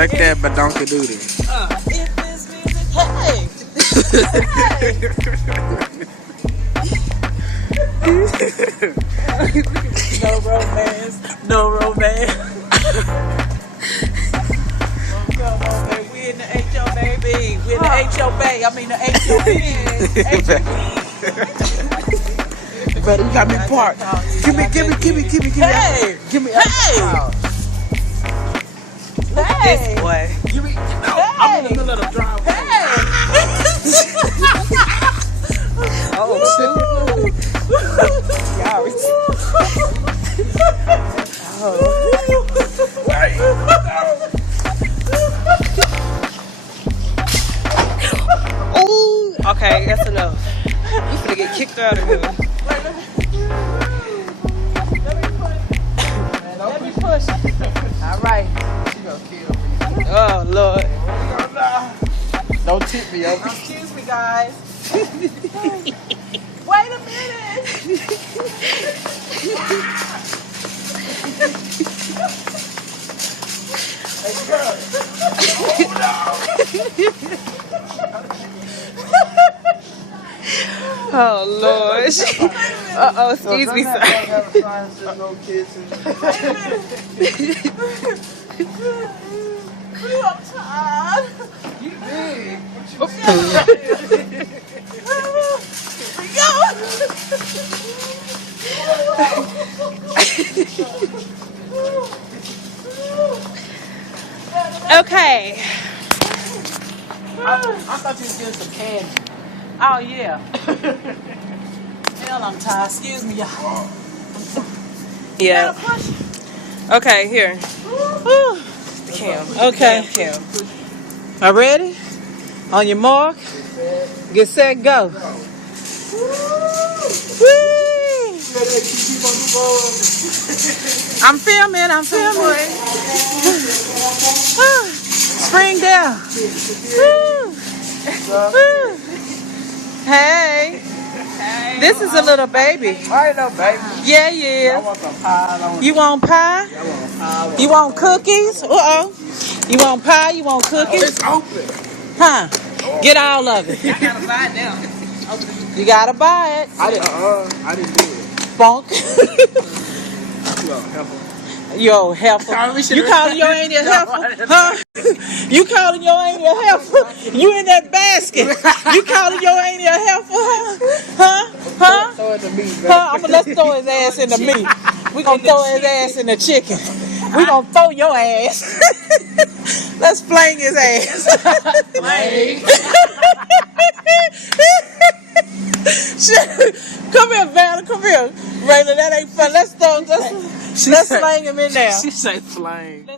Shake that badonka doodle. If this music, hey, no romance, no romance. Come on, baby. We in the HO, baby. We in the HO, baby. I mean the HO. But you got me parked. Give me. Hey, Give me. hey, This boy. Give me. No, I'm in the middle of the driveway. hey. Oh, shoot. Y'all. Ooh. Okay, that's enough. You finna get kicked out of here. Let me push. All right. She gonna kill me. Oh, Lord. Don't tip me, yo. Excuse me, guys. Wait a minute. Oh, Lord. Uh-oh, excuse me, sir. No kissing. I'm tired. You big. Okay. I thought you was getting some candy. Oh, yeah. Hell, I'm tired. Excuse me, y'all. Yeah. Okay, here. Cam. Okay. Cam. All ready? On your mark. Get set, go. Whee! I'm filming. Springdale. Woo. Woo. Hey. This is a little baby. I ain't no baby. Yeah, yeah. I want some pie. You want pie? I want pie. You want cookies? Uh-oh. You want pie? You want cookies? It's open. Huh? Get all of it. I gotta buy it now. You gotta buy it. I didn't do it. Bonk. You a heifer. Yo, heifer. You calling your auntie a heifer? Huh? You calling your auntie a heifer? You in that basket. You calling your auntie a heifer? Huh? Huh? Throw it to me, baby. Huh? Let's throw his ass in the meat. We gonna throw his ass in the chicken. We gonna throw your ass. Let's fling his ass. Fling. Come here, Vanna. Come here. Raylan, that ain't fun. Let's sling him in there. She say flame.